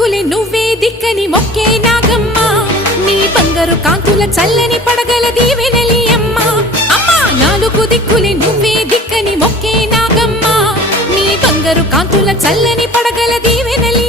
దిక్కులే నువ్వే దిక్కని మొక్కే నాగమ్మ నీ బంగారు కాంతుల చల్లని పడగల దీవెనలి అమ్మ అమ్మా నాలుగు దిక్కులే నువ్వే దిక్కని మొక్కే నాగమ్మ నీ బంగారు కాంతుల చల్లని పడగల దీవెనలి